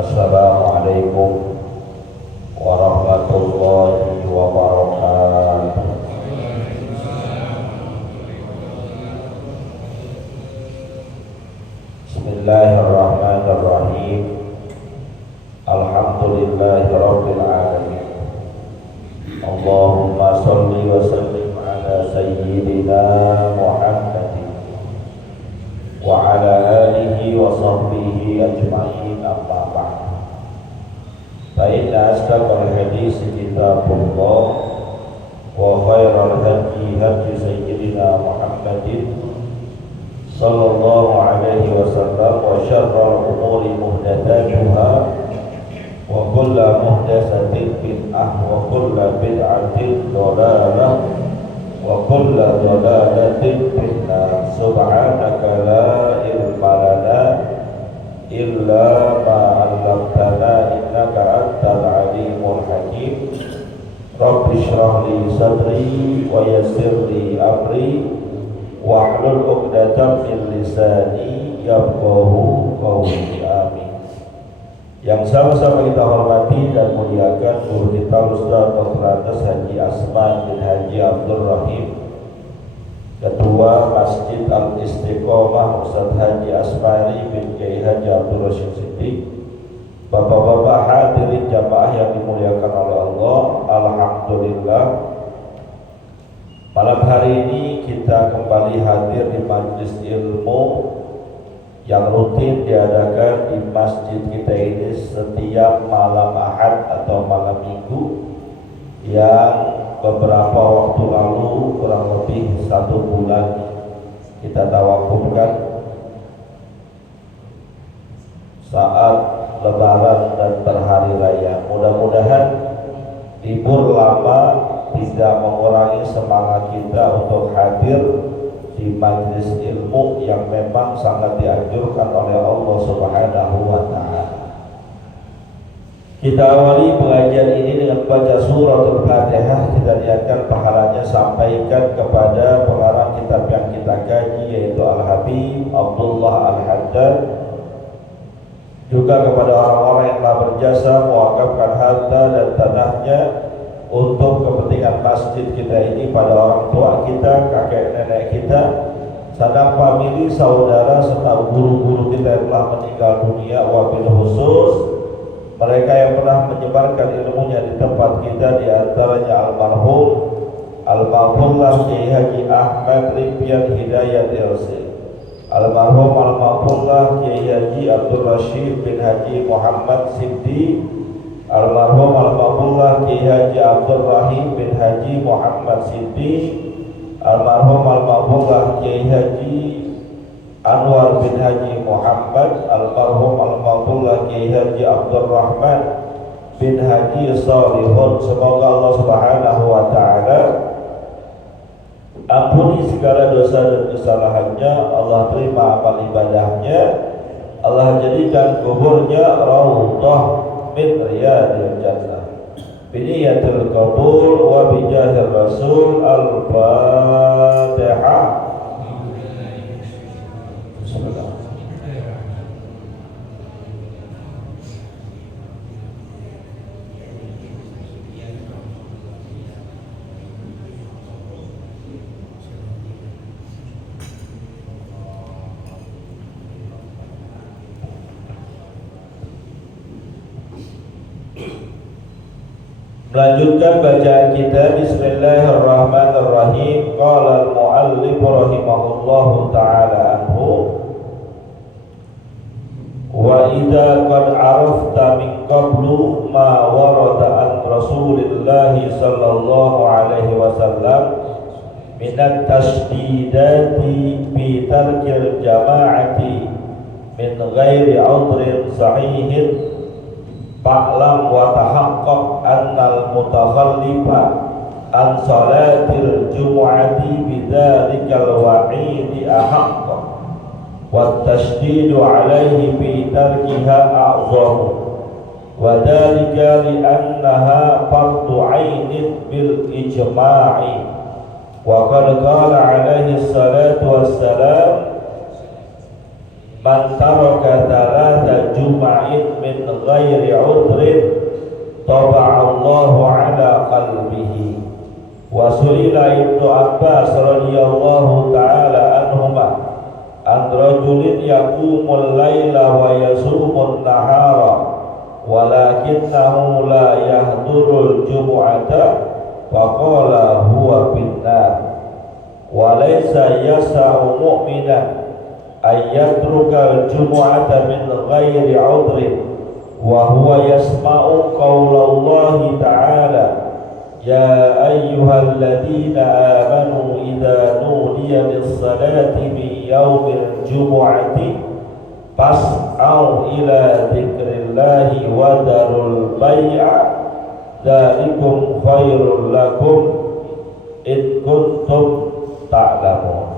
Assalamualaikum warahmatullahi wabarakatuh. Bismillahirrahmanirrahim. Alhamdulillahi rabbil alamin. Allahumma shalli wa sallim ala sayyidina Muhammadin wa ala alihi wa sahbihi ajma'in, amma ba'd. Fa inna asdaqal hadits kitabullah wa khairal hadi hadi sayyidina Muhammadin sallallahu alaihi wasallam, wa syarrul umuri muhdatsatuha wa kullu muhdatsatin bid'ah wa kullu bid'atin dhalalah wa kullu dhalalatin finnar. Subhanaka la ilma lana illa ma 'allamtana innaka antal alimul hakim. Rabbi shrah li sadri wa yassir li amri wahlul 'uqdatam min lisani yafqahu qawli. Amin. Yang sama-sama kita hormati dan muliakan guru kita Ustaz Dr. Haji Asman bin Haji Abdul Rahim, Ketua Masjid Al-Istiqomah Ustaz Haji Asmani bin Kiai Haji Abdul Rashid Siddiq, Bapak-bapak hadirin jamaah yang dimuliakan oleh Allah. Alhamdulillah, malam hari ini kita kembali hadir di majelis ilmu yang rutin diadakan di masjid kita ini setiap malam Ahad atau malam Minggu, yang beberapa waktu lalu, kurang lebih 1 bulan, kita tawakufkan saat Lebaran dan berhari raya. Mudah-mudahan libur lama tidak mengurangi semangat kita untuk hadir di majelis ilmu yang memang sangat dianjurkan oleh Allah Subhanahu wa ta'ala. Kita awali pengajian ini dengan baca suratul Fatihah. Kita niatkan pahalanya sampaikan kepada pengarang kitab yang kita kaji, yaitu Al-Habib Abdullah Al-Haddad, juga kepada orang-orang yang telah berjasa mewakafkan harta dan tanahnya untuk kepentingan masjid kita ini, pada orang tua kita, kakek nenek kita, sanak famili, saudara, serta guru-guru kita yang telah meninggal dunia. Wabil khusus mereka yang pernah menyebarkan ilmunya di tempat kita, di antaranya almarhumlah Kiai Haji Ahmad Ripian Hidayat LC, almarhumlah Kiai Haji Abdul Rashid bin Haji Muhammad Siddiq, almarhumlah Kiai Haji Abdul Rahim bin Haji Muhammad Siddiq, almarhumlah Kiai Haji Anwar bin Haji Muhammad, almarhumlah Kiai Haji Abdul Rahman bin Haji Salihun. Semoga Allah Subhanahu wa ta'ala ampuni segala dosa dan kesalahannya, Allah terima amal ibadahnya, Allah jadikan kuburnya raudhah min riyadil jannah. Biniyatul qabul wa bijahir rasul. Al-Fatihah. Bismillah. Melanjutkan bacaan kita. Bismillahirrahmanirrahim. Qala al-muallif rahimahullahu ta'ala anhu, wa idza qad arafta min qablu ma warada an Rasulillah sallallahu alaihi wasallam min at-tashdidati fi tarkil jama'ati min ghairi 'udhrin sahihin, fa'lam wa tahaqqaq annal mutakhallifa an salatil jumu'ati bidzalikal wa'idi ahaqqa wa tashdidu alaihi fi tarkiha a'zamu, wa dzalika li annaha fardu 'ainin bil ijma'i, wa qad qala alaihi salatu wassalam man taraka thalatha juma'in min ghairi udrin taba'allahu ala qalbihi. Wa su'ila Ibnu Abbas radhiyallahu ta'ala anhuma an rajulin yaqumul laila wa yasumun nahara walakinnahu la yahdurul jumu'ata faqala huwa finnar wa laysa yasa'u mu'minan ayyatrukal jumu'ata min ghairi udrin wa huwa yasma'u qaulallahi ta'ala ya ayyuhalladzina amanu idza nudiya lis-salati min yaumil jumu'ati fas'au ila dzikrillahi wa darul bai'a dzalikum khairul lakum in kuntum ta'lamun.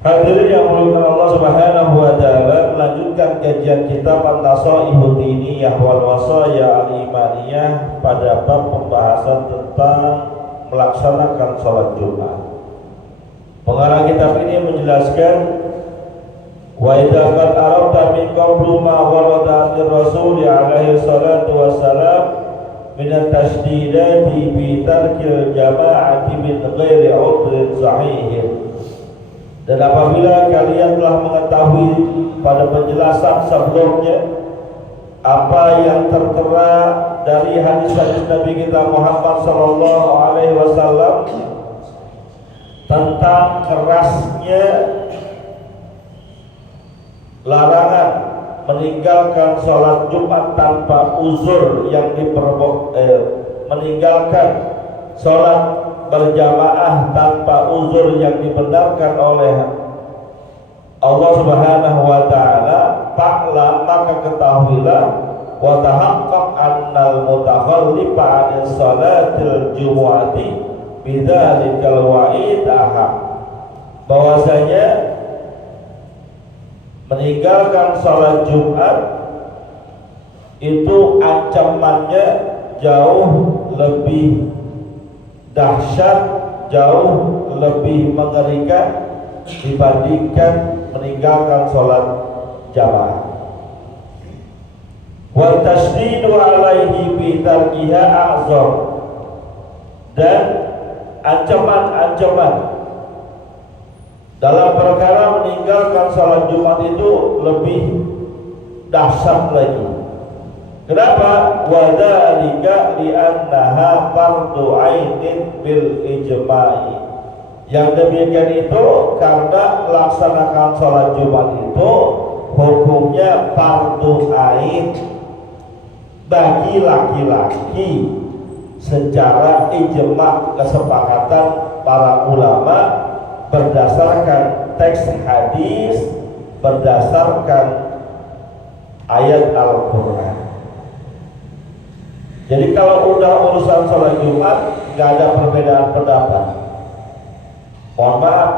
Hadirin yang muliakan Allah Subhanahu wa taala, melanjutkan kajian kitab An-Nasaihud Diniyah wal Wasaya Al-Imaniyah pada bab pembahasan tentang melaksanakan salat Jumat. Pengarang kitab ini menjelaskan wa idza qad arafta min qawli ma warada an Rasul alaihi salatu wassalam min at-tashdidati bi tarkil jama'ati min ghairi udrin sahihin. Dan apabila kalian telah mengetahui pada penjelasan sebelumnya apa yang tertera dari hadis-hadis Nabi kita Muhammad sallallahu alaihi wasallam tentang kerasnya larangan meninggalkan sholat Jumat tanpa uzur yang meninggalkan sholat berjamaah tanpa uzur yang dibenarkan oleh Allah Subhanahu wa taala, fa'lam maka ketahuilah wa tahaqqaq annal mutakhallifa 'an shalatil jumu'ati bidzalikal wa'id ahad, bahwasanya meninggalkan salat Jumat itu ancamannya jauh lebih dahsyat, jauh lebih mengerikan dibandingkan meninggalkan sholat jamaah. Wa tasdidu alaihi bi tarkiha a'zam, dan ancaman-ancaman dalam perkara meninggalkan sholat Jumat itu lebih dahsyat lagi. Kenapa? Wa dzalika li'annaha fardhu 'ainin bil ijma'i. Yang demikian itu karena melaksanakan sholat Jumat itu hukumnya fardhu 'ain bagi laki-laki secara ijma', kesepakatan para ulama berdasarkan teks hadis, berdasarkan ayat Al-Qur'an. Jadi kalau udah urusan sholat Jumat nggak ada perbedaan pendapat. Mohon maaf,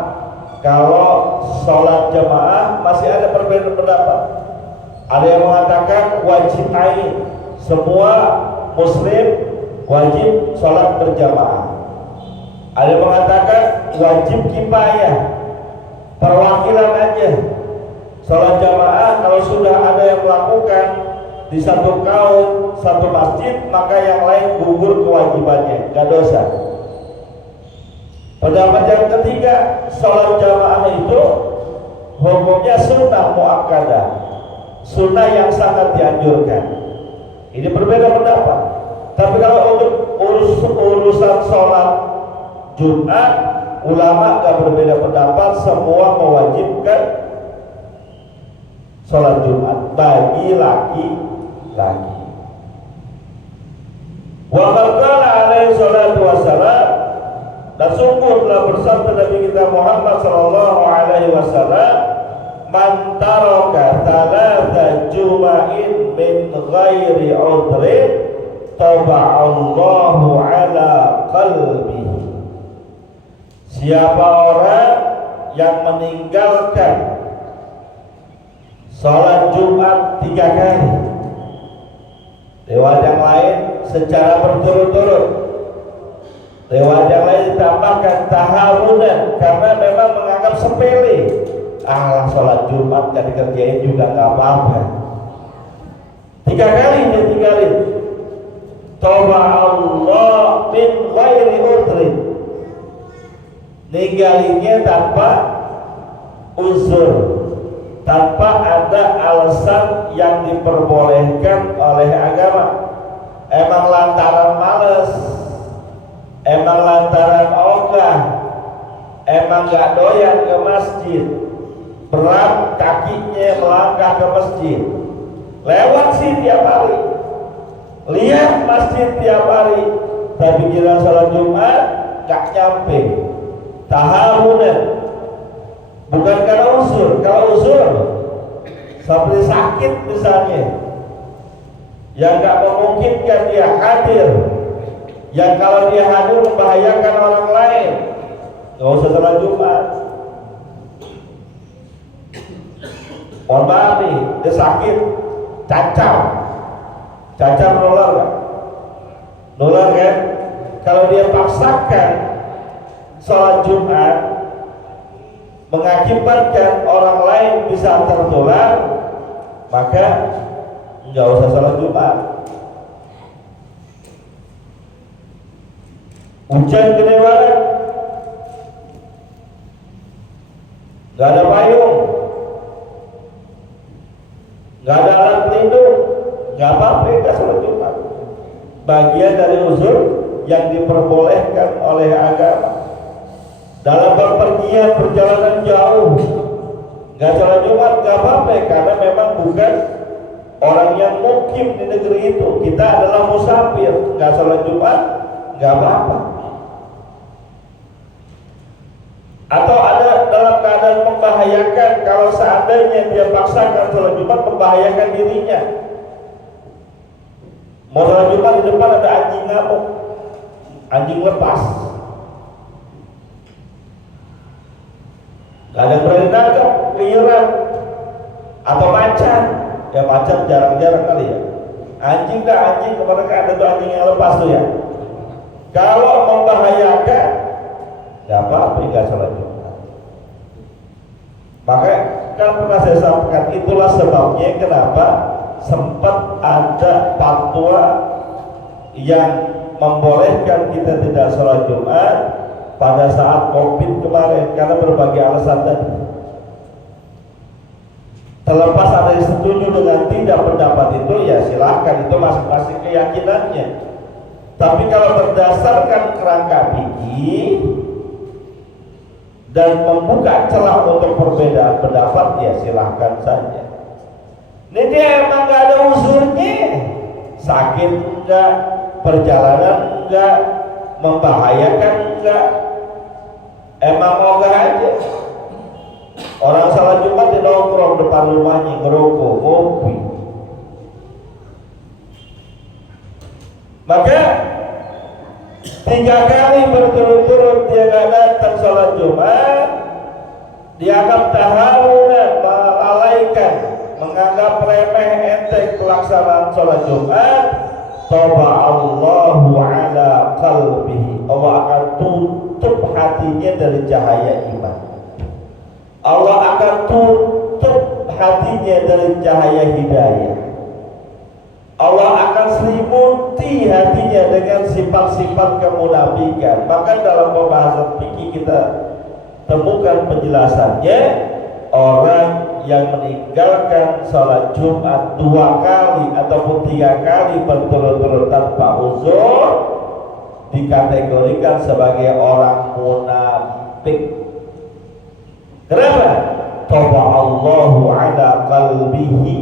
kalau sholat jamaah masih ada perbedaan pendapat. Ada yang mengatakan wajib ain, semua muslim wajib sholat berjamaah. Ada yang mengatakan wajib kifayah, perwakilan aja. Sholat jamaah kalau sudah ada yang melakukan di satu kaum, satu masjid, maka yang lain gugur kewajibannya, gak dosa. Pendapat yang ketiga, sholat jamaah itu hukumnya sunnah muakkadah, sunnah yang sangat dianjurkan. Ini berbeda pendapat. Tapi kalau untuk urusan sholat Jumat, ulama gak berbeda pendapat, semua mewajibkan sholat Jumat bagi laki-laki. Wa qala alaihi salatu wassalam, dan sungguh telah bersabda Nabi kita Muhammad sallallahu alaihi wasallam, man taraka thalatha juma'in min ghairi udrin taba'allahu ala qalbihi. Siapa orang yang meninggalkan salat Jumat 3 kali, lewat yang lain secara berturut-turut, lewat yang lain ditambahkan tahawunan karena memang menganggap sepele, sholat Jumat gak dikerjain juga gak apa-apa. 3 kali dia tinggalin. Toba Allah min ghairi udhrin, ninggalinnya tanpa uzur, tanpa ada alasan yang diperbolehkan oleh agama. Emang lantaran males, emang lantaran ogah, emang gak doyan ke masjid, berat kakinya melangkah ke masjid, lewat sih tiap hari, lihat masjid tiap hari, tapi kira salat Jumat gak nyampe. Tahawunan, bukan karena uzur. Kalau uzur seperti sakit misalnya, yang gak memungkinkan dia hadir, yang kalau dia hadir membahayakan orang lain, gak usah salat Jumat. Mohon maaf nih, dia sakit, cacar nular gak? Nular kan? Kalau dia paksakan sholat Jumat mengakibatkan orang lain bisa tertular, maka nggak usah sholat Jumat. Hujan gede banget, nggak ada payung, nggak ada alat pelindung, nggak apa-apa, nggak sholat Jumat. Bagian dari uzur yang diperbolehkan oleh agama. Dalam perpergian perjalanan jauh, nggak sholat Jumat nggak apa-apa, karena memang bukan orang yang mukim di negeri itu. Kita adalah musafir, nggak sholat Jumat nggak apa-apa. Atau ada dalam keadaan membahayakan, kalau seandainya dia paksakan sholat Jumat membahayakan dirinya. Mau sholat Jumat di depan ada anjing ngamuk, anjing lepas, gak ada yang berani nangkep, keliuran atau macan. Ya macan jarang-jarang kali ya. Anjing kemarin kan ada tuh anjing yang lepas tuh ya. Kalau membahayakan, gak apa-apa, gak sholat Jumat. Maka kan pernah saya sampaikan, itulah sebabnya kenapa sempat ada fatwa yang membolehkan kita tidak sholat Jumat pada saat COVID kemarin, karena berbagai alasan tadi. Terlepas ada yang setuju dengan tidak pendapat itu, ya silahkan, itu masing-masing keyakinannya. Tapi kalau berdasarkan kerangka fikih dan membuka celah untuk perbedaan pendapat, ya silahkan saja. Ini dia emang gak ada uzurnya, sakit enggak, perjalanan enggak, membahayakan enggak, emang ogah aja. Orang salat Jumat di nongkrong depan rumahnya ngerokok, ngopi. Maka 3 kali berturut-turut dia gak datang salat Jumat, dianggap tahawunan, melalaikan, menganggap remeh enteng pelaksanaan sholat Jumat. Toba Allahu ala qalbihi, Allah akan tutup hatinya dari cahaya iman. Allah akan tutup hatinya dari cahaya hidayah. Allah akan selimuti hatinya dengan sifat-sifat kemunafikan. Bahkan dalam pembahasan fikih kita temukan penjelasannya, orang yang meninggalkan sholat Jumat 2 kali ataupun 3 kali berturut-turut tanpa uzur dikategorikan sebagai orang munafik. Kenapa? Toba Allahu ala qalbihi,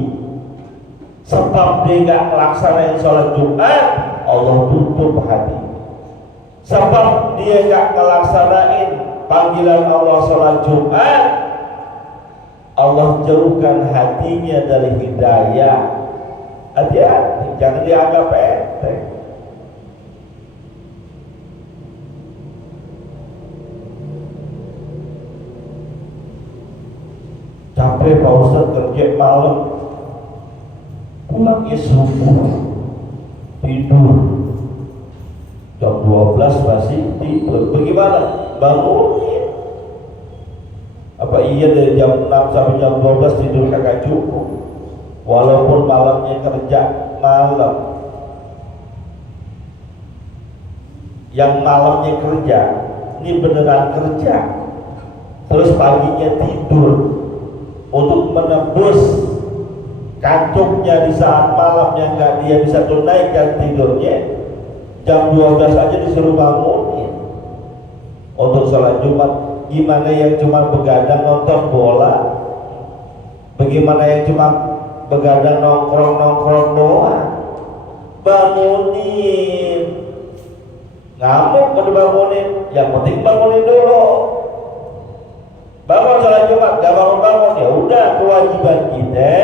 sebab dia gak melaksanain sholat Jumat, Allah tutup hati. Sebab dia gak melaksanain panggilan Allah sholat Jumat, Allah jauhkan hatinya dari hidayah. Hati-hati, jangan dianggap enteng. Capek Pak Ustadz kerja malam, pulangnya subuh, tidur jam 12 masih tidur. Bagaimana? Bangunin. Apa Apa iya dari jam 6 sampai jam 12 tidur kagak cukup? Walaupun malamnya kerja malam. Yang malamnya kerja, ini beneran kerja. Terus paginya tidur untuk menebus kantungnya di saat malam yang nggak dia bisa tunaikan tidurnya. Jam 12 aja disuruh bangunin untuk sholat Jumat. Gimana yang cuma begadang nonton bola? Bagaimana yang cuma begadang nongkrong doang? Bangunin. Ngamuk kalau dibangunin, yang penting bangunin dulu. Bangun sholat Jumat, gak bangun-bangun, ya udah kewajiban kita.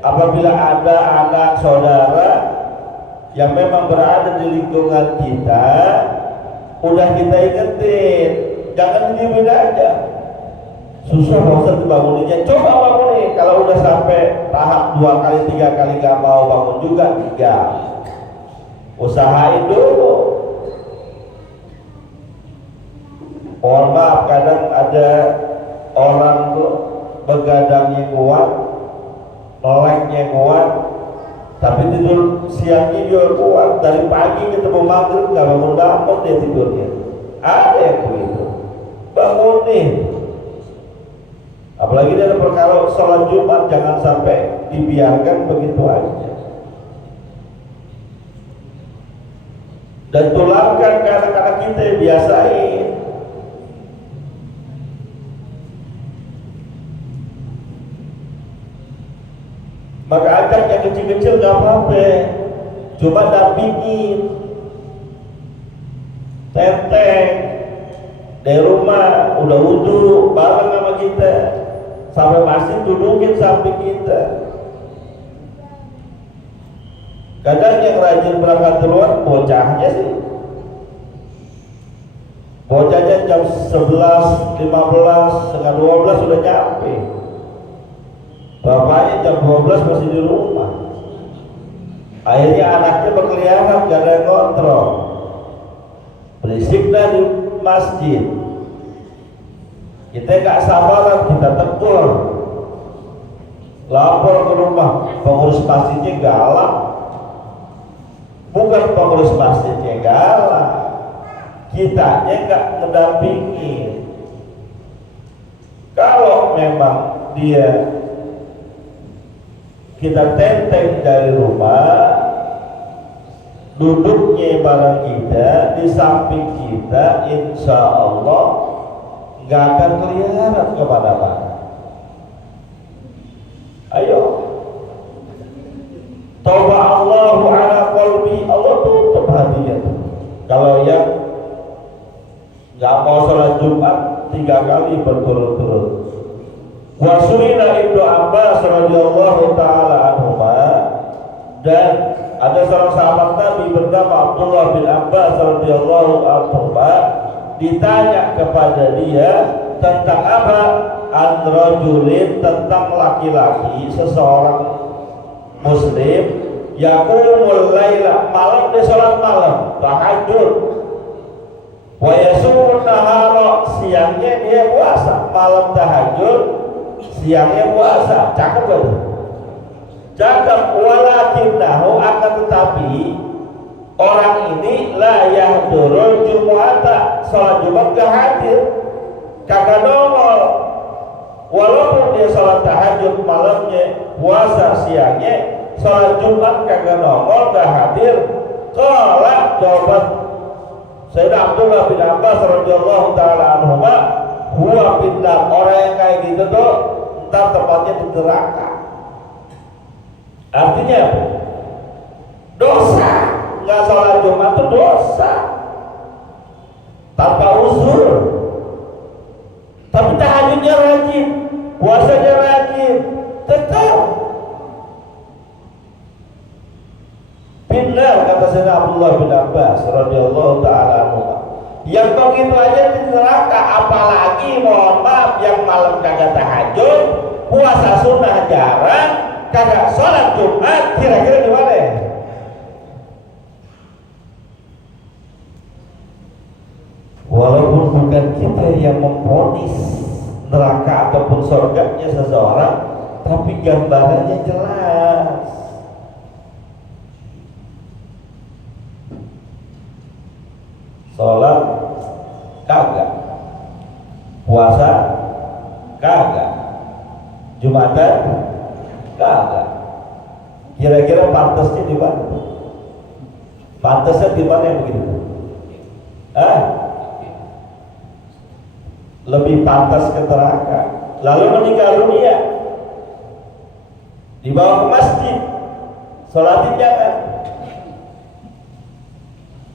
Apabila ada anak saudara yang memang berada di lingkungan kita, udah kita ingetin, jangan didiemin aja. Susah bosan dibanguninnya, coba bangunin. Kalau udah sampai tahap 2 kali 3 kali gak mau bangun juga, 3 usahain dulu. Mohon maaf, kadang ada orang tuh begadangnya kuat, meleknya kuat, tapi tidur siangnya juga kuat. Dari pagi ketemu maghrib nggak bangun dia tidurnya. Ada yang begitu. Bangunin. Apalagi dalam perkara sholat Jumat, jangan sampai dibiarkan begitu aja. Dan tularkan ke anak-anak kita, biasain. Maka ajak yang kecil-kecil gak apa-apa, cuma dampingin. Tenteng dari rumah udah wudhu bareng sama kita, sampai masjid dudukin samping kita. Kadang yang rajin berangkat duluan bocahnya sih. Bocahnya jam 11, 15, setengah 12 sudah nyampe. Bapaknya jam 12 masih di rumah. Akhirnya anaknya berkeliaran, gak ada yang kontrol. Berisik dah di masjid. Kita gak sabaran, kita tegur, lapor ke rumah. Pengurus masjidnya galak. Bukan pengurus masjidnya galak, kitanya gak mendampingi. Kalau memang dia kita tenteng dari rumah, duduknya bareng kita, di samping kita, insya Allah nggak akan keliaran kemana-mana. Ayo, tauba Allahu ala qalbi, Allah tutup hatinya. Kalau yang nggak mau sholat Jumat 3 kali berturut-turut. Wasulina Ibnu Abbas radhiyallahu taala anhuma, dan ada seorang sahabat Nabi bernama Abdullah bin Abbas radhiyallahu anhuma, ditanya kepada dia tentang apa? An-rajulin, tentang laki-laki, seseorang muslim, yaqumul laila, malam dia salat malam, tahajud, wa yasumun nahara, siangnya dia puasa. Malam tahajud, siangnya puasa. Cakep kan? Cakep. Walakinnahu, akan tetapi orang ini la yahdurul jumu'ata, sholat Jumat gak hadir, kagak nongol. Walaupun dia sholat tahajud malamnya, puasa siangnya, sholat Jumat kagak nongol, gak hadir. Qala, jawaban Sayyidina Abdullah bin Abbas radhiyallahu taala anhuma, huwa finnar, orang yang kayak gitu tuh ntar tempatnya di neraka. Artinya apa? Dosa. Nggak sholat Jumat itu dosa tanpa uzur. Tapi tahajudnya rajin, puasanya rajin, tetap finnar, kata Sayyidina Abdullah bin Abbas radhiyallahu taala anhuma. Yang begitu aja di neraka, apalagi mohon maaf yang malam kagak tahajud, puasa sunnah jarang, kagak sholat Jumat, kira-kira di mana? Walaupun bukan kita yang memvonis neraka ataupun surganya seseorang, tapi gambarannya jelas. Sholat kagak, puasa kagak, Jumatan kagak. Kira-kira pantasnya di mana? Pantasnya di mana yang begitu? Lebih pantas ke neraka. Lalu meninggal dunia, dibawa ke masjid, sholatin jangan.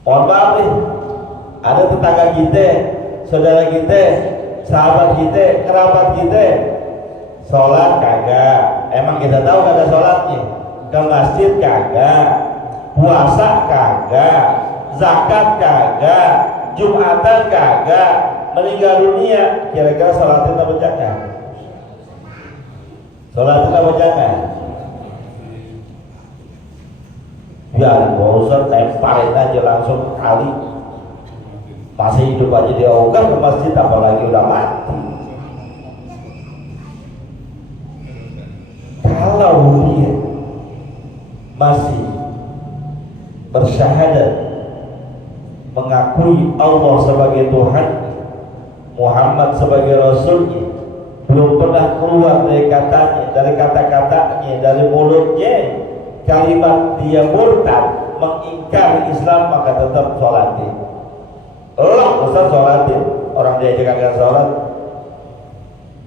Mohon maaf nih, ada tetangga kita, saudara kita, sahabat kita, kerabat kita, sholat kagak. Emang kita tahu kagak sholatnya? Ke masjid kagak, puasa kagak, zakat kagak, Jumatan kagak, meninggal dunia, kira-kira sholatin apa jangan? Sholatin apa jangan? Ya, gak usah temparin aja langsung kali. Masih hidup aja dia ogah ke masjid, apalagi udah mati. Kalau dia masih bersyahadat, mengakui Allah sebagai Tuhan, Muhammad sebagai Rasulnya, belum pernah keluar dari katanya, dari kata-katanya, dari mulutnya kalimat dia murtad, mengingkari Islam, maka tetap sholatin. Ustaz sholatin, orang dia aja kagak sholat.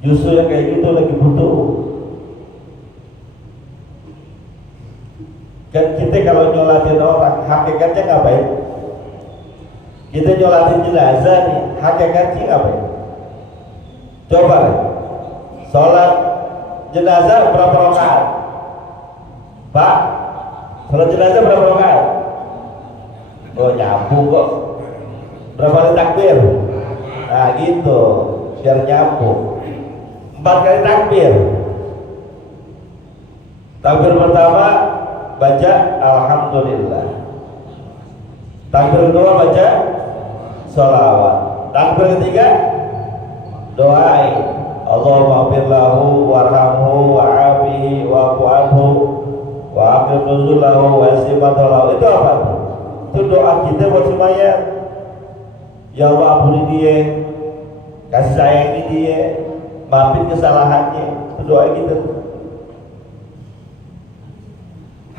Justru yang kayak gitu lagi butuh. Kan kita kalau nyolatin orang, hakikatnya ngapain? Kita nyolatin jenazah nih, hakikatnya ngapain? Coba deh, sholat jenazah berapa rakaat? Pak, sholat jenazah berapa rakaat? Oh nyambung kok. Berapa kali takbir? Nah gitu, biar nyambung. 4 kali takbir. Takbir pertama baca Alhamdulillah. Takbir kedua baca sholawat. Takbir ketiga doain Allahumma firlahu warhamhu wa'afihi wa'fu anhu wa akrim nuzulahu wa sifatullahu. Itu apa? Itu doa kita buat semuanya. Ya Allah ampuni dia, kasih sayangi dia, maafin kesalahannya. Itu doa kita.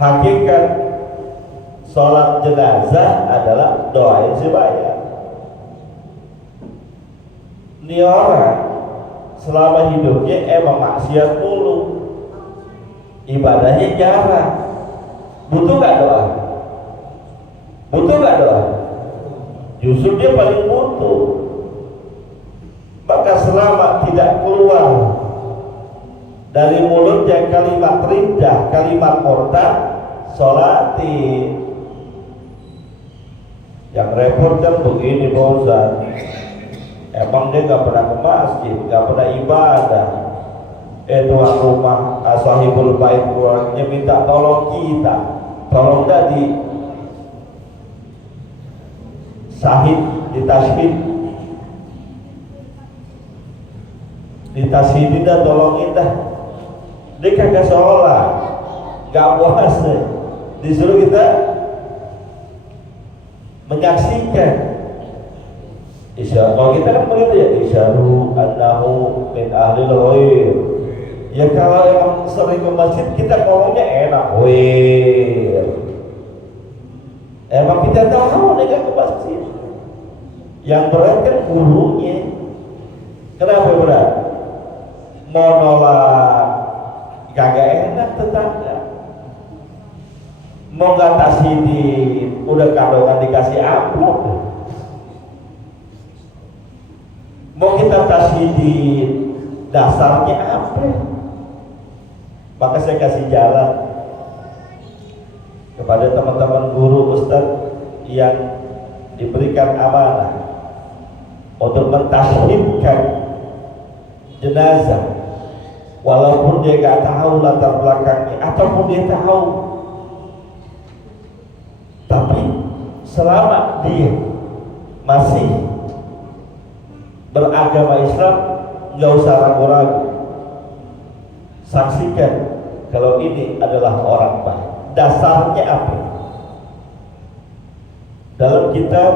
Hakikat sholat jenazah adalah doain si mayat. Ini orang selama hidupnya emang maksiat mulu, ibadahnya jarang. Butuh gak doa? Butuh gak doa? Justru dia paling butuh. Maka selama tidak keluar dari mulutnya kalimat riddah, kalimat murtad, sholatin. Yang repot kan begini Bozan, emang dia gak pernah ke masjid, gak pernah ibadah. Tuan rumah asahibul bait keluarganya minta tolong kita, tolong dah di sahid, ditashidin dah, tolongin dah. Dia kagak sholat, gak puasa, disuruh kita menyaksikan. Kalau kita kan begitu ya, isyadu annahu min ahli ghair. Ya kalau emang sering ke masjid kita ngomongnya enak, weh. Emang kita tahu nih kan ke masjid. Yang berat kan gurunya. Kenapa berat? Mau nolak kagak enak tetangga. Mau nggak tasidin, udah kadongan dikasih amplop. Mau kita tasidin, dasarnya apa? Maka saya kasih jalan kepada teman-teman guru ustaz yang diberikan amanah untuk mentashidkan jenazah, walaupun dia gak tahu latar belakangnya, ataupun dia tahu, tapi selama dia masih beragama Islam, nggak usah ragu-ragu, saksikan kalau ini adalah orang baik. Dasarnya apa? Dalam kitab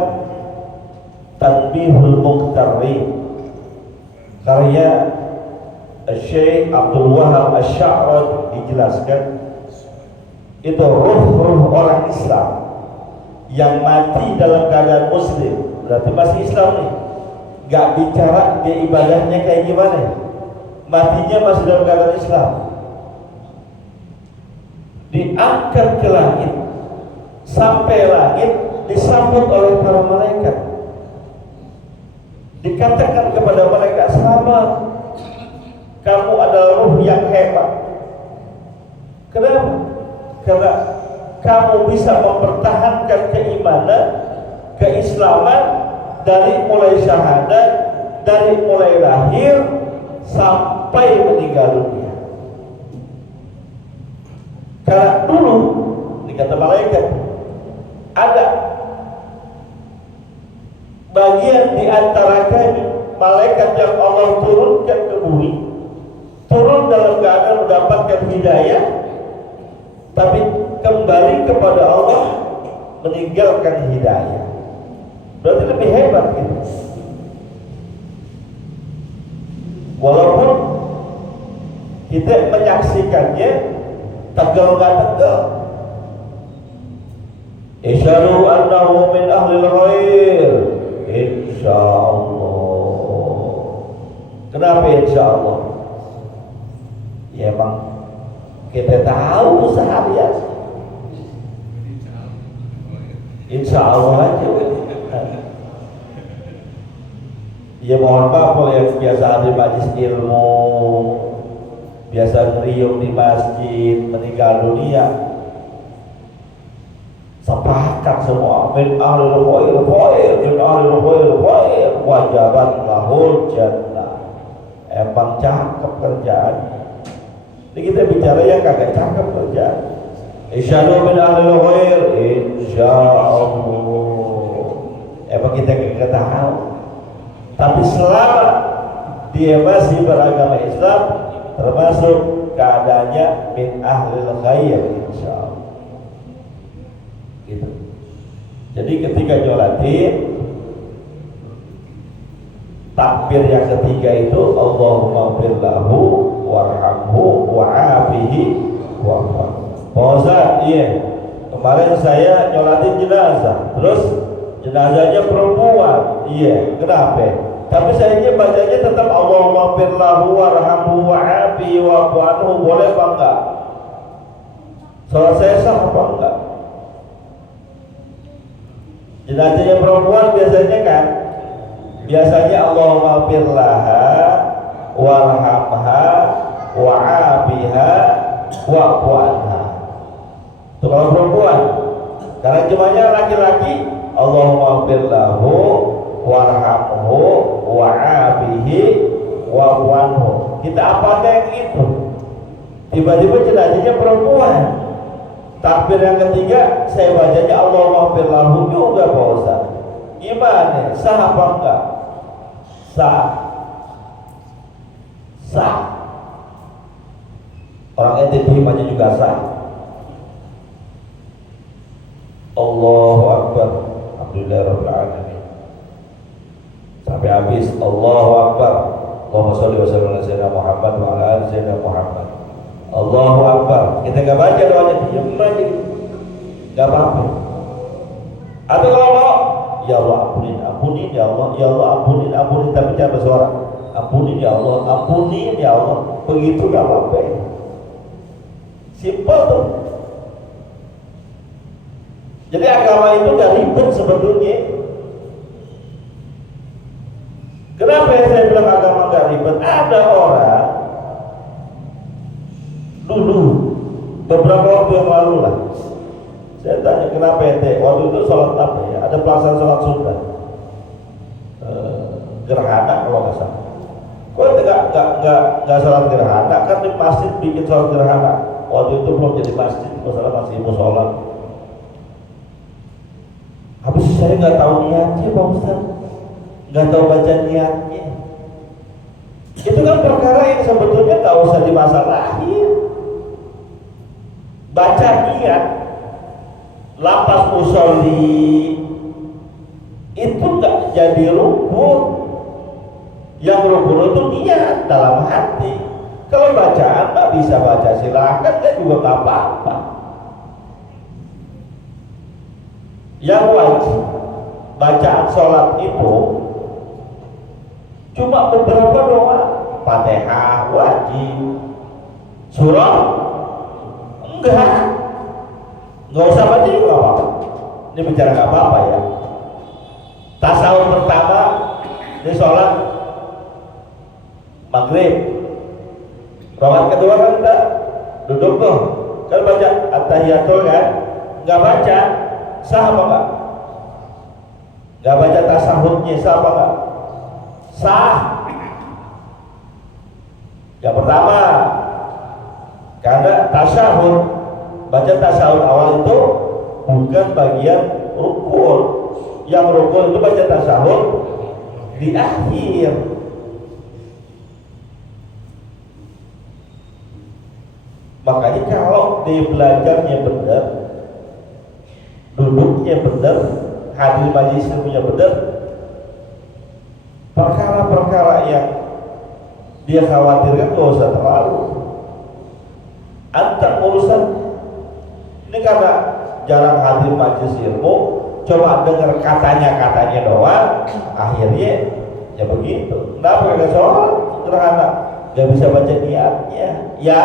Tanbihul Muqtarrin karya Syekh Abdul Wahab Asy-Sya'rani dijelaskan, itu ruh orang Islam yang mati dalam keadaan muslim, berarti masih Islam nih, gak bicara dia ibadahnya kayak gimana, matinya masih dalam keadaan Islam, diangkat ke langit, sampai langit disambut oleh para malaikat, dikatakan kepada mereka, selamat, kamu adalah ruh yang hebat. Kenapa? Karena kamu bisa mempertahankan keimanan, keislaman dari mulai syahadat, dari mulai lahir sampai meninggal dunia. Karena dulu dikata malaikat, ada bagian di antara kami malaikat yang Allah turunkan ke bumi, turun dalam keadaan mendapatkan hidayah, tapi kembali kepada Allah meninggalkan hidayah. Berarti lebih hebat gitu. Walaupun kita menyaksikannya tegal nggak tegal. Isyadu annahu min ahlil khair, insyaallah. Kenapa insyaallah? Ya emang kita tahu seharian, insya Allah aja. Ya mohon maaf kalau yang biasa di majlis ilmu, biasa ngeriung di masjid, meninggal dunia, sepakat semua min ahlil khair, min ahlil khair, wajaban lahul jannah. Emang cakep kerjaannya. Ini kita bicara yang kagak cakep kerjaan. Isyadu min ahlil khair, insyaallah. Emang kita kagak tahu. Tapi selama dia masih beragama Islam, termasuk keadaannya min ahlil khair, insyaallah. Gitu. Jadi ketika nyolatin, takbir yang ketiga itu Allahumma fir lahu warhamhu wa'afihi wa'afihi. Pak Ustaz, iya, kemarin saya nyolatin jenazah, terus jenazahnya perempuan, iya, kenapa? Tapi saya bacanya tetap Allahumma fir lahu warhamhu wa'afihi wa'fu anhu, boleh apa enggak? Salat saya sah apa enggak? Jenazahnya perempuan biasanya kan, biasanya Allahumma fir laha warhamha wa'afiha wa'fu anha. Itu kalau perempuan. Karena cumanya laki-laki, Allahumma fir lahu warhamhu wa'afihi wa'fu anhu. Kita apa yang itu? Tiba-tiba jenazahnya perempuan. Takbir yang ketiga saya bacanya Allahumma fir lahu juga Pak Ustaz. Gimana? Sah apa enggak? Sah. Sah. Orang ente terimanya juga sah. Allahu Akbar. Alhamdulillahirabbil alamin. Sampai habis Allahu Akbar. Allahumma shalli wa sallim ala sayyidina Muhammad wa ala ali sayyidina Muhammad. Allahu Akbar. Kita enggak baca doanya, diam aja. Enggak apa-apa. Atau kalau mau, ya Allah ampunin, ampunin ya Allah, ya Allah ampunin, ampunin, tapi jangan bersuara. Ampunin ya Allah, ampunin ya Allah. Begitu enggak apa-apa. Simpel tuh. Jadi agama itu gak ribet sebetulnya. Kenapa saya bilang agama gak ribet? Ada orang dulu beberapa waktu yang lalu lah, saya tanya kenapa ente waktu itu sholat apa ya? Ada pelaksanaan sholat sunnah, gerhana kalau nggak salah. Kok ente nggak sholat gerhana? Kan di masjid bikin sholat gerhana. Waktu itu belum jadi masjid, masalah masih musola. Habis saya nggak tahu niatnya Pak Ustaz, nggak tahu baca niatnya. Itu kan perkara yang sebetulnya nggak usah dimasalahin. Baca niat, lapas usolli itu nggak jadi rukun. Yang rukun itu niat dalam hati. Kalau bacaan nggak bisa baca silahkan, kan juga nggak apa-apa. Yang wajib bacaan sholat itu cuma beberapa doa. Fatihah wajib, surah nggak usah baca juga nggak apa-apa. Ini bicara nggak apa-apa ya. Tasawuf pertama di sholat maghrib, rakaat kedua kan kita duduk tuh, kan baca at-tahiyatul kan, nggak baca sah apa nggak? Nggak baca tasahudnya sah apa nggak? Sah. Yang pertama, karena tasahud, baca tasahud awal itu bukan bagian rukun. Yang rukun itu baca tasahud di akhir. Makanya kalau dia belajarnya benar, duduknya benar, hadir majlis ilmunya benar, perkara-perkara yang dia khawatirkan gak usah terlalu. Antar urusan ini karena jarang hadir majlis ilmu, coba dengar katanya doang, akhirnya ya begitu. Kenapa gak sholat? Sederhana, gak bisa baca niatnya. Ya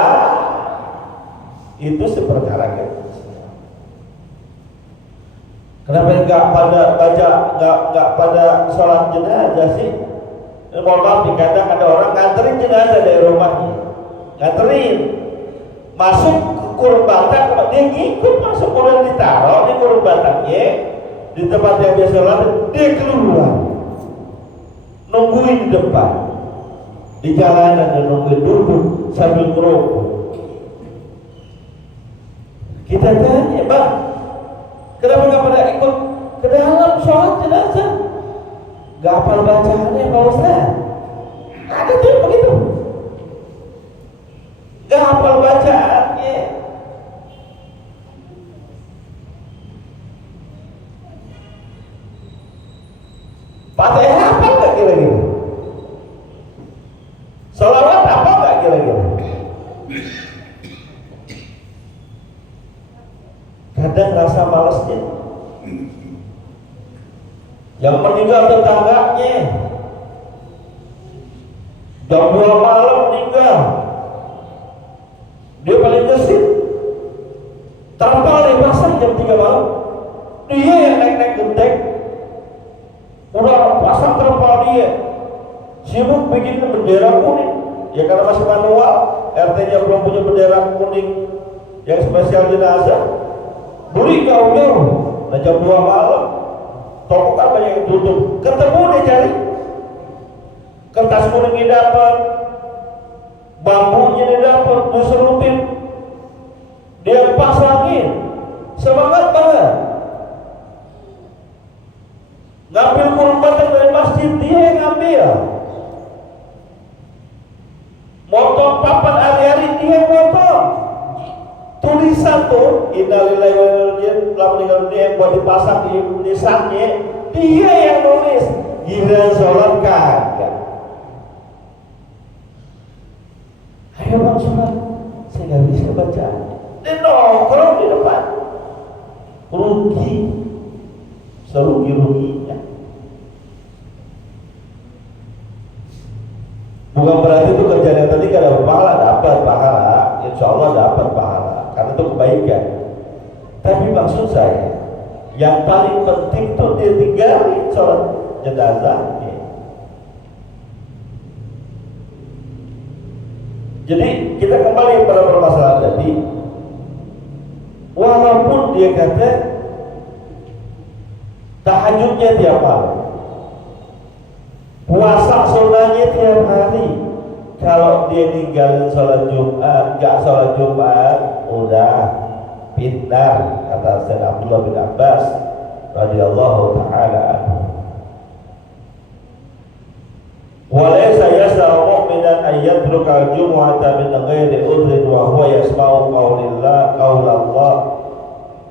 itu seperkara gitu. Kenapa nggak pada baca, nggak pada sholat jenazah sih? Mohon maaf, kadang ada orang nganterin jenazah dari rumahnya, nganterin masuk ke kurung batang, dia ngikut masuk, kurung ditaruh di kurung batangnya di tempat yang biasa sholat, dia keluar nungguin di depan di jalanan, dan nungguin duduk sambil ngerokok. Kita tanya, Bang, kenapa nggak pada ikut ke dalam sholat jenazah? Gak hafal bacaannya Pak Ustaz? Ada tuh begitu, gak hafal bacaannya. Fatihah apa nggak kira-kira? Sholawat apa nggak kira-kira? Kadang rasa malasnya, yang meninggal tetangganya jam 2 malam meninggal, dia paling gesit, terpal dipasang jam 3 malam, dia yang naik-naik genteng, udah pasang terpal, dia sibuk bikin bendera kuning, ya karena masih manual, RT-nya belum punya bendera kuning yang spesial jenazah. Beli jauh-jauh, nah jam 2 malam, toko kan banyak yang tutup, ketemu dia cari, kertas kuningnya dapat, bambunya dia dapat, diserupin, dia pasangin, semangat banget. Ngambil kurung batang dari masjid, dia yang ngambil. Motong papan hari-hari, dia yang motong. Tulisan tuh innalillahi wa inna ilaihi raji'un, telah meninggal dunia, yang buat dipasang di tulisannya dia yang nulis. Gila sholat kagak. Ayo bang sholat, saya nggak bisa baca. Dia nongkrong di depan, rugi, serugi-ruginya. Bukan berarti itu kerjaan yang tadi gak ada pahala, dapat pahala, insya Allah dapat pahala, karena itu kebaikan. Tapi maksud saya, yang paling penting tuh dia tinggalin sholat jenazahnya. Jadi kita kembali pada permasalahan tadi, walaupun dia kata tahajudnya tiap malam, puasa sunnahnya tiap hari, kalau dia ninggalin sholat Jumat, gak sholat Jumat, udah pintar, kata Sayyidina Abdullah bin Abbas radhiyallahu taala anhu. Walaysa yas'u mu'minan ayyadrukal jumu'ata min ghairi udrin wa huwa yasma'u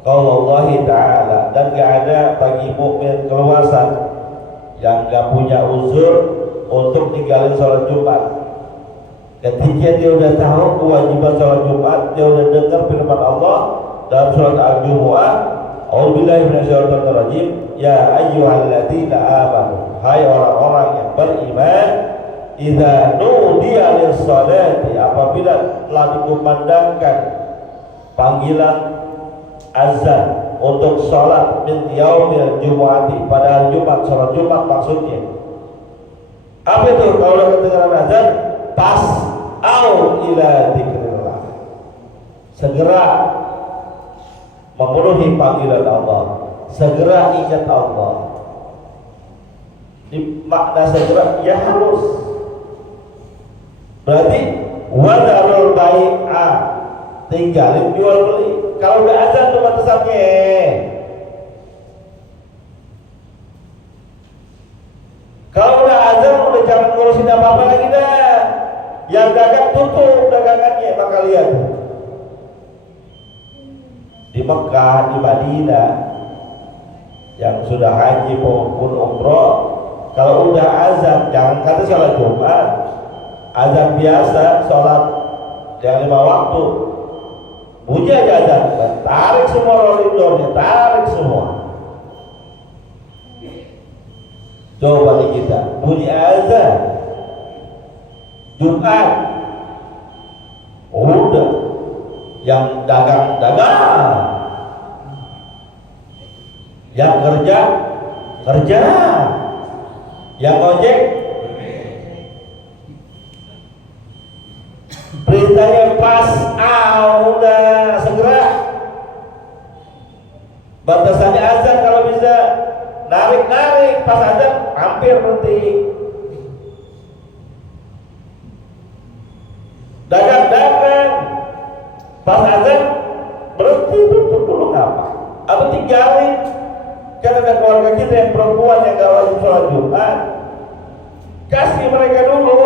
qaulallahi ta'ala. Dan gak ada bagi mukmin keluasan yang gak punya uzur untuk tinggalin sholat Jumat. Ketika dia udah tahu kewajiban sholat Jumat, dia udah dengar firman Allah dalam surat Al-Jumu'ah, A'udzubillahi minasyaitonir rajim, ya ayyuhalladzina amanu, hai orang-orang yang beriman, idza nudiya lis-shalati, apabila telah dikumandangkan panggilan azan untuk sholat min yaumil jumu'ati, pada hari Jumat, sholat Jumat maksudnya. Apa itu? Kalau udah kedengaran azan, pas au ila dzikrillah, segera memenuhi panggilan Allah, segera ingat Allah. Di makna segera ya harus, berarti wadarul bai'a, tinggalin jual beli. Kalau udah azan tuh batasannya. Kalau udah azan udah jangan ngurusin apa-apa lagi dah. Yang dagang tutup dagangannya. Maka lihat di Mekah, di Madinah, yang sudah haji maupun umroh, kalau udah azan, jangan kata sholat Jumat, azan biasa, sholat yang 5 waktu, bunyi aja azan, tarik semua rolling door-nya, tarik semua. Coba nih kita, bunyi azan Jumat, udah, yang dagang, yang kerja, yang ojek, perintahnya pas, udah segera. Batasannya azan kalau bisa narik pas azan hampir berhenti. Dagang pas azan berhenti, tutup dulu ngapa? Atau tinggalin. Kan ada keluarga kita yang perempuan yang gak wajib sholat Jumat, kasih mereka dulu.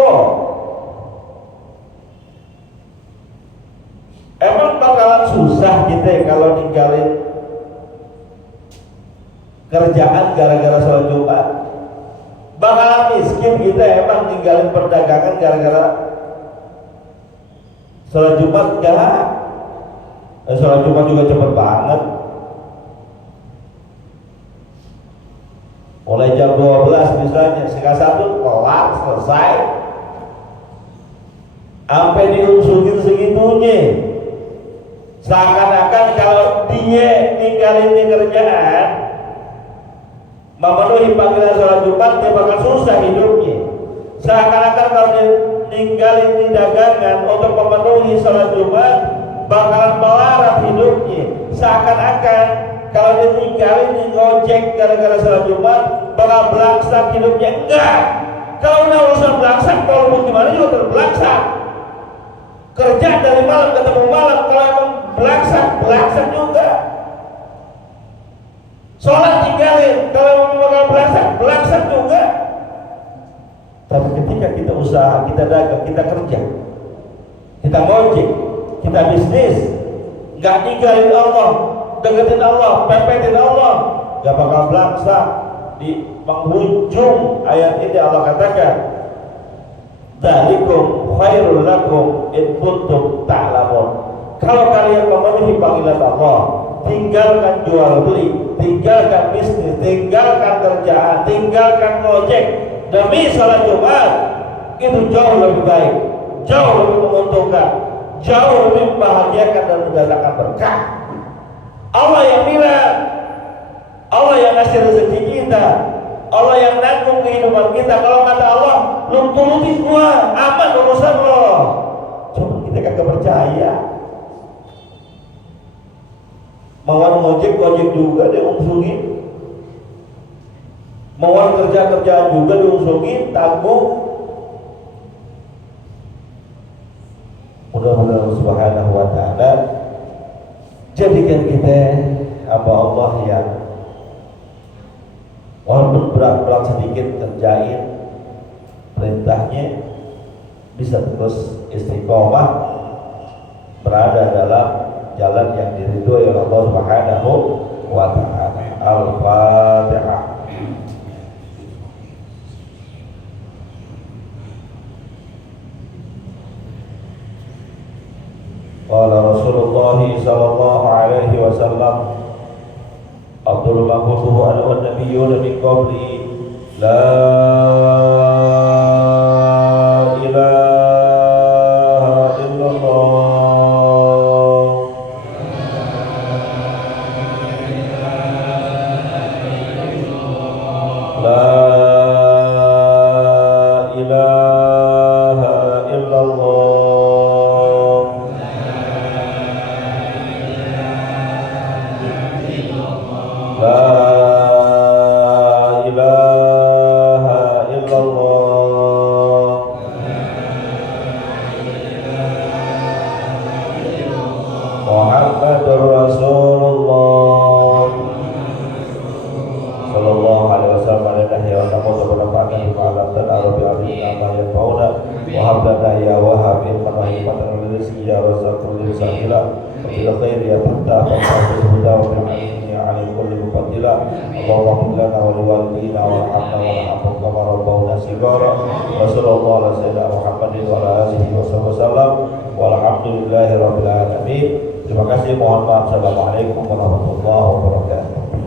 Emang bakalan susah kita kalau ninggalin kerjaan gara-gara sholat Jumat? Bakalan miskin kita emang ninggalin perdagangan gara-gara sholat Jumat? Enggak. Sholat Jumat juga cepet banget. Mulai jam 12 misalnya, setengah 1 kelar, selesai. Sampai diunsungin segitunya. Seakan-akan kalau dia ninggalin kerjaan, memenuhi panggilan sholat Jumat, dia bakal susah hidupnya. Seakan-akan kalau dia ninggalin dagangan untuk memenuhi sholat Jumat, bakalan melarat hidupnya. Seakan-akan kalau dia ninggalin ngojek gara-gara sholat Jumat, bakal belangsak hidupnya. Enggak. Kalau udah urusan belangsak, kalau gimana juga terbelangsak. Kerja dari malam ketemu malam, kalau emang belangsak juga. Sholat tinggalin, kalau emang bakal belangsak juga. Tapi ketika kita usaha, kita dagang, kita kerja, kita ngojek, kita bisnis, nggak ninggalin Allah, deketin Allah, pepetin Allah, gak bakal belangsak. Di penghujung ayat ini Allah katakan, dzalikum khairul lakum in kuntum ta'lamun. Kalau kalian memenuhi panggilan Allah, tinggalkan jual beli, tinggalkan bisnis, tinggalkan kerjaan, tinggalkan ngojek demi salat Jumat, itu jauh lebih baik, jauh lebih menguntungkan, jauh lebih membahagiakan dan mendatangkan berkah. Allah yang bilang, Allah yang ngasih rezeki kita, Allah yang nanggung kehidupan kita. Kalau kata Allah, lu turutin gua, aman urusan lo. Cuma kita kagak percaya. Mauan ngojek juga diungsungin, mauan kerjaan juga diungsungin, tanggung. Mudah-mudahan Subhanahu wa ta'ala jadikan kita hamba Allah yang walaupun berat-berat sedikit kerjain perintahnya, bisa terus istiqomah berada dalam jalan yang diridhoi oleh Allah Subhanahu wa taala. Al-Fatihah. Qala Rasulullah sallallahu alaihi wasallam Abdul Maqsudu wa nabiyyun min qabli la ilaha illallah la ilaha illallah la ilaha illallah Muhammadur Rasulullah sallallahu alaihi wasallam ya Allah subhanahu wa ta'ala arabi alim ma yafauna wa habdana ya wahab ilman wa hikmatan wa rizqi ya razzaqul lisahila bil khair ya fattah wa huda wa bil ilmi ya alim kulli mufaddila Allahumma lana wa liwalidina wa rahmna wa rahmatuka kama rabbuna sigara Rasulullah ala sayyidina Muhammadin wa ala alihi wa sallam walhamdulillahi rabbil alamin. Terima kasih, mohon maaf. Assalamualaikum warahmatullahi wabarakatuh.